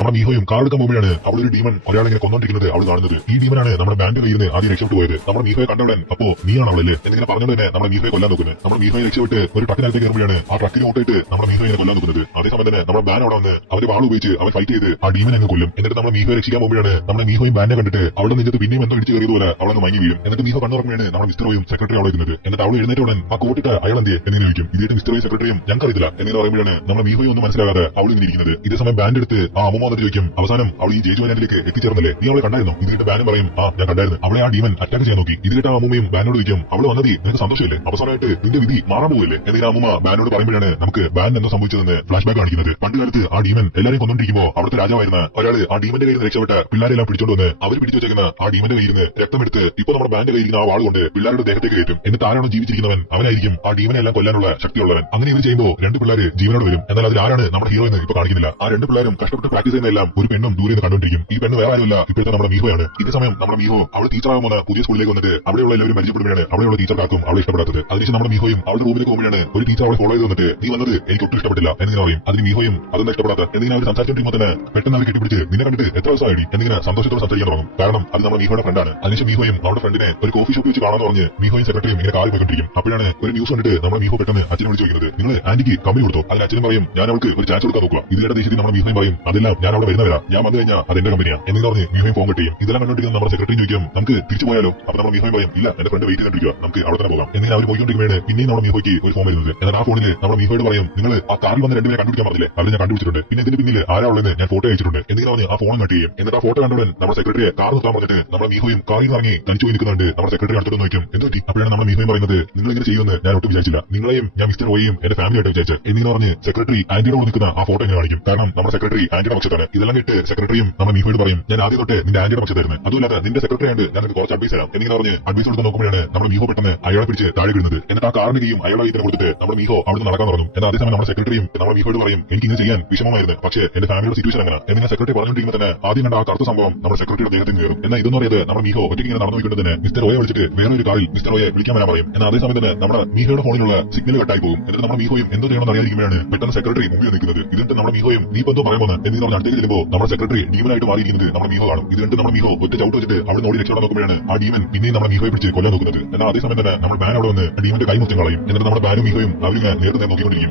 നമ്മുടെ മീഹോയും കാർ എടുക്കാൻ പോകുമ്പോഴാണ് അവിടെ ഒരു ഡീമൺ ഒരാളെ ഇങ്ങനെ കൊന്നോണ്ടിരിക്കുന്നത് അവൾ കാണുന്നത്. ഈ ഡീമനാണ് നമ്മുടെ ബാൻഡ് കയ്യിൽ നിന്ന് ആദ്യം രക്ഷപ്പെട്ടു പോയത്. നമ്മുടെ മീഹോയെ കണ്ടവൻ അപ്പോ നീയാണ് അവളല്ലേ എന്നിങ്ങനെ പറഞ്ഞുകൊണ്ട് തന്നെ നമ്മുടെ മീഹോയെ കൊല്ലാൻ നോക്കുന്നത്. നമ്മുടെ മീഹോയെ രക്ഷപ്പെട്ട് ഒരു ട്രക്കിനകത്തേക്ക് കയറുമ്പോഴാണ് ആ ട്രക്കിന് ഓട്ടിട്ട് നമ്മുടെ മീഹോയെ കൊല്ലാൻ നോക്കുന്നത്. അതേസമയം തന്നെ നമ്മുടെ ബാൻ അവിടെ വന്ന് അവന്റെ വാൾ ഉപയോഗിച്ച് അവൻ ഫൈറ്റ് ചെയ്ത് ആ ഡീമൻ അങ്ങ് കൊല്ലും. എന്നിട്ട് നമ്മുടെ മീഹോയെ രക്ഷിക്കാൻ പോകുമ്പോഴാണ് നമ്മുടെ മീഹോയും ബാൻഡെ കണ്ടിട്ട് അവളുടെ നെഞ്ചത്ത് പിന്നെയും എന്തോ ഇടിച്ച് കയറിയതുപോലെ അവളങ്ങ് മയങ്ങി വീഴും. എന്നിട്ട് മീഹോ കണ്ണുറങ്ങുകയാണ് നമ്മുടെ മിസ്റ്ററോയും സെക്രട്ടറി അവിടെ ഇരുന്നത്. എന്നിട്ട് അവൾ എഴുന്നേറ്റോടൻ ആ കോട്ടിട്ട് അയാൾ എന്തിയെ എന്നിങ്ങനെ ചോദിക്കും. ഇതിട്ട് മിസ്റ്ററോയും സെക്രട്ടറിയും ഞങ്ങൾക്ക് അറിയില്ല എന്നിങ്ങനെ പറയുമ്പോഴാണ് നമ്മുടെ മീഹോയും ഒന്നും മനസ്സിലാകാതെ അവൾ ഇങ്ങനെ ഇരിക്കുന്നത്. ഇതേ സമയം ബാൻഡ് എടുത്ത് ആ അമ്മ വന്നിട്ട് ചോദിക്കും, അവസാനം അവൾ ഈ ജയിച്ചുവാനിലേക്ക് എത്തിച്ചേർന്നല്ലേ, നീ അവളെ കണ്ടായിരുന്നു? ഇതിട്ട് ബാനും പറയും, ആ ഞാൻ കണ്ടായിരുന്നു, അവളെ ആ ഡീമൻ അറ്റാക്ക് ചെയ്യാൻ നോക്കി. ഇതിട്ട് ആ അമ്മയും ബാനോട് ചോദിക്കും, അവള് വന്നതി നിനക്ക് സന്തോഷമില്ലേ, അവസാനമായിട്ട് നിന്റെ വിധി മാറാൻ പോകില്ലേ എന്നിങ്ങനെ അമ്മ ബാനോട് പറയുമ്പോഴാണ് നമുക്ക് ബാൻ എന്താ സംഭവിച്ചതെന്ന് ഫ്ലാഷ് ബാക്ക് കാണിക്കുന്നത്. പണ്ട് കാലത്ത് ആ ഡീമൻ എല്ലാവരും കൊന്നോണ്ടിരിക്കുമ്പോൾ അവിടുത്തെ രാജാവായിരുന്ന ഒരാള് ആ ഡീമന്റെ കയ്യിൽ നിന്ന് രക്ഷപ്പെട്ട പിള്ളേരെല്ലാം പിടിച്ചോണ്ട് വന്ന് അവർ പിടിച്ചു വെച്ചേക്കുന്ന ആ ഡീമന്റെ കയ്യിൽ നിന്ന് രക്തമെടുത്ത് ഇപ്പൊ നമ്മുടെ ബാൻഡ് കയ്യിരിക്കുന്ന ആ വാൾ കൊണ്ട് പിള്ളേരുടെ ദേഹത്തേക്ക് കയറ്റും. എന്നിട്ട് ആരാണോ ജീവിച്ചിരിക്കുന്നവൻ അവനായിരിക്കും ആ ഡീമനെ എല്ലാം കൊല്ലാനുള്ള ശക്തിയുള്ളവൻ. അങ്ങനെ ഇവർ ചെയ്യുമ്പോൾ രണ്ട് പിള്ളേര് ജീവനോട് വരും. എന്നാൽ അതിൽ ആരാണ് നമ്മുടെ ഹീറോ എന്ന് ഇപ്പൊ കാണിക്കുന്നില്ല. ആ രണ്ട് പിള്ളേരും കഷ്ടപ്പെട്ട് പ്രാക്ടീസ് ചെയ്യുന്നതെല്ലാം ഒരു പെണ്ണും ദൂരെ നിന്ന് കണ്ടുകൊണ്ടിരിക്കും. ഈ പെണ്ണ് വേറെ ആരുമല്ല, ഇപ്പോഴത്തെ നമ്മുടെ മീഹോയാണ്. ഇതേ സമയം നമ്മുടെ മീഹോ അവൾ ടീച്ചറാകുമെന്ന് പുതിയ സ്കൂളിലേക്ക് വന്നിട്ട് അവിടെയുള്ള എല്ലാവരും പരിചയപ്പെടുമ്പോഴാണ് അവിടെയുള്ള ടീച്ചർക്കാർക്കും അവളെ ഇഷ്ടപ്പെടാത്തത്. അതിനുശേഷം നമ്മുടെ മീഹോയും അവളുടെ റൂമിലേക്ക് പോകുമ്പോഴാണ് ഒരു ടീച്ചർ അവളെ ഫോളോ ചെയ്ത് വന്നിട്ട് നീ വന്നത് എനിക്ക് ഒട്ടും ഇഷ്ടപ്പെട്ടില്ല എന്നിങ്ങനെ പറയും. അതിന് മീഹോയും അതൊന്നും ഇഷ്ടപ്പെടാത്ത എന്നിങ്ങനെ അവർ സംസാരിച്ചുകൊണ്ടിരിക്കുമ്പോൾ തന്നെ പെട്ടെന്ന് അവർ കെട്ടിപ്പിടിച്ച് നിന്നെ കണ്ടിട്ട് എത്ര ദിവസമായി എന്നിങ്ങനെ സന്തോഷത്തോടെ സംസാരിക്കാൻ തുടങ്ങും. കാരണം അത് നമ്മുടെ മീഹോയുടെ ഫ്രണ്ടാണ്. അതിനുശേഷം മീഹോയും അവരുടെ ഫ്രണ്ടിനെ ഒരു കോഫി ഷോപ്പിൽ വെച്ച് കാണാൻ പറഞ്ഞ് മീഹോയും സെക്രട്ടറിയും ഇങ്ങനെ കാറി പോയിക്കൊണ്ടിരിക്കും. അപ്പോഴാണ് ഒരു ന്യൂസ് കണ്ടിട്ട് നമ്മുടെ മീഹോ പെട്ടെന്ന് അച്ഛനെ വിളിച്ച് ചോദിക്കുന്നത്, നിങ്ങൾ ആന്റിക്ക് കമ്പനി കൊടുത്തോ? അതിന് അച്ഛനും പറയും, ഞാൻ അവൾക്ക് ഒരു ചാൻസ് കൊടുക്കാൻ നോക്കുക. ഇതിലെ ദേശത്തിൽ നമ്മുടെ മീഹോയും പറയും, അതെല്ലാം ഞാൻ അവിടെ വരുന്നവരാ, ഞാൻ വന്നു കഴിഞ്ഞാൽ അത് എന്റെ കമ്പനിയാണ് എന്നിങ്ങനെ പറഞ്ഞ് മീഹോയും ഫോൺ കെട്ടിയും. ഇതെല്ലാം കണ്ടോണ്ടിരിക്കുന്ന നമ്മുടെ സെക്രട്ടറി ചോദിക്കും, നമുക്ക് തിരിച്ചു പോയാലോ? അപ്പൊ നമ്മുടെ മീഹോയും പറയും, ഇല്ല എന്റെ ഫ്രണ്ട് വെയിറ്റ് ചെയ്തിരിക്കുക, നമുക്ക് അവിടെ തന്നെ പോകാം എന്നിങ്ങനെ അവർ പോയിക്കൊണ്ടിരിക്കുകയാണ്. പിന്നെയും നമ്മുടെ മീഹോയ്ക്ക് ഒരു ഫോൺ വരുന്നത്. എന്നാൽ ആ ഫോണിൽ നമ്മുടെ മീഹോയോട് പറയും, നിങ്ങൾ ആ കാറിൽ വന്ന് രണ്ടുപേരെ കണ്ടുപിടിക്കാൻ പറഞ്ഞില്ലേ, അവരെ ഞാൻ കണ്ടുപിടിച്ചിട്ടുണ്ട്, പിന്നെ ഇതിന്റെ പിന്നിൽ ആരാളുള്ളത് ഞാൻ ഫോട്ടോ അയച്ചിട്ടുണ്ട് എന്നിങ്ങനെ പറഞ്ഞ് ആ ഫോൺ കട്ട് ചെയ്യും. എന്നിട്ട് ആ ഫോട്ടോ കണ്ടോടെ നമ്മുടെ സെക്രട്ടറിയെ കാർ നിർത്താൻ പറഞ്ഞിട്ട് നമ്മുടെ മീഹോയും കാറിൽ ഇറങ്ങി തനിച്ചു പോയി നിൽക്കുന്നുണ്ട്. നമ്മുടെ സെക്രട്ടറി അടുത്തോട്ട് നോക്കും, എന്ത് പറ്റി? അപ്പോഴാണ് നമ്മുടെ മീഹോയും പറയുന്നത്, നിങ്ങൾ ഇങ്ങനെ ചെയ്യുമെന്ന് ഞാൻ ഒട്ടും വിചാരിച്ചില്ല, നിങ്ങളെയും ഞാൻ മിസ്റ്റർ റോയെയും എന്റെ ഫാമിലി ആയിട്ട് വിചാരിച്ചു എന്നിങ്ങനെ പറഞ്ഞ് സെക്രട്ടറി ആന്റിയോട് നിൽക്കുന്ന ആ ഫോട്ടോ എങ്ങനെ കാണിക്കും. കാരണം നമ്മുടെ സെക്രട്ടറി ആന്റിയുടെ പക്ഷത്താണ്. ഇതെല്ലാം കേട്ട് സെക്രട്ടറിയും നമ്മുടെ മീഹോയോട് പറയും, ഞാൻ ആദ്യം തൊട്ട് നിന്റെ ആന്റിയുടെ പക്ഷത്തായിരുന്നു, അതുമല്ലാതെ നിന്റെ സെക്രട്ടറി ആയിട്ട് ഞാൻ കുറച്ച് അഡ്വൈസ് തരാം എന്നിങ്ങനെ പറഞ്ഞ് അഡ്വൈസ് കൊടുത്ത് നോക്കുമ്പോഴാണ് നമ്മുടെ മീഹോ പെട്ടെന്ന് അയാളെ പിടിച്ച് താഴെ ഇടുന്നത്. എന്നിട്ട് ആ കാറിന്റെ കീയും അയാളെ ഇതിനെ കൊടുത്തിട്ട് നമ്മുടെ മീഹോ അവിടെ നടക്കാൻ തുടങ്ങും. എന്നാൽ അതേസമയം നമ്മുടെ സെക്രട്ടറിയും നമ്മുടെ മീഹോയോട് പറയും, എനിക്ക് ഇങ്ങനെ ചെയ്യാൻ വിഷമമായിരുന്നു, പക്ഷേ എന്റെ ഫാമിലിയുടെ സിറ്റുവേഷൻ അങ്ങനെ എന്നിങ്ങനെ സെക്രട്ടറി പറഞ്ഞുകൊണ്ടിരിക്കുമ്പോൾ തന്നെ ആദ്യം കണ്ട ആ കറുത്ത സംഭവം നമ്മുടെ സെക്രട്ടറിയുടെ ദേഹത്തിന് കയറും. എന്നാൽ ഇതൊന്നും അറിയാതെ നമ്മുടെ മീഹോ ഒറ്റയ്ക്ക് ഇങ്ങനെ നടന്നു പോയിക്കൊണ്ടതിന് മിസ്റ്റർ റോയെ വിളിച്ചിട്ട് വേറെ ഒരു കാറിൽ മിസ്റ്റർ റോയെ വിളിക്കാൻ വരാൻ പറയും. എന്നാൽ അതേസമയം തന്നെ നമ്മുടെ മീഹോയുടെ ഫോണിലുള്ള സിഗ്നൽ കട്ടായി പോകും. എന്നിട്ട് നമ്മുടെ മീഹോയും എന്തോ ചെയ്യണമെന്ന് അറിയാതിരിക്കുമ്പോഴാണ് പെട്ടെന്ന് സെക്രട്ടറി മുമ്പിൽ നിൽക്കുന്നത്. ഇതിട്ട് നമ്മുടെ മീഹോയും നീ എന്തോ പറയുമെന്ന് എന്നിങ്ങനെ പറഞ്ഞ് അടുത്തേക്ക് ചെല്ലുമ്പോൾ നമ്മുടെ സെക്രട്ടറി ഡീമനായിട്ട് മാറിയിരിക്കുന്നത് നമ്മുടെ മീഹോ കാണും. ഇതിട്ട് നമ്മുടെ മീഹോ ഒറ്റ ചവിട്ട് വെച്ചിട്ട് അവിടെ നോടി രക്ഷപ്പെടാൻ നോക്കുമ്പോഴാണ് ആ ഡീമൻ പിന്നെയും നമ്മുടെ മീഹോയെ പിടിച്ച് കൊല്ലാൻ നോക്കുന്നത്. എന്നാൽ അതേസമയം തന്നെ നമ്മുടെ ബാൻ അവിടെ വന്ന് ഡീമന്റെ കൈ മുറിച്ച് കളയും. എന്നിട്ട് നമ്മുടെ ബാനും മീഹോയും അവരിങ്ങനെ നേരത്തെ നോക്കിക്കൊണ്ടിരിക്കും.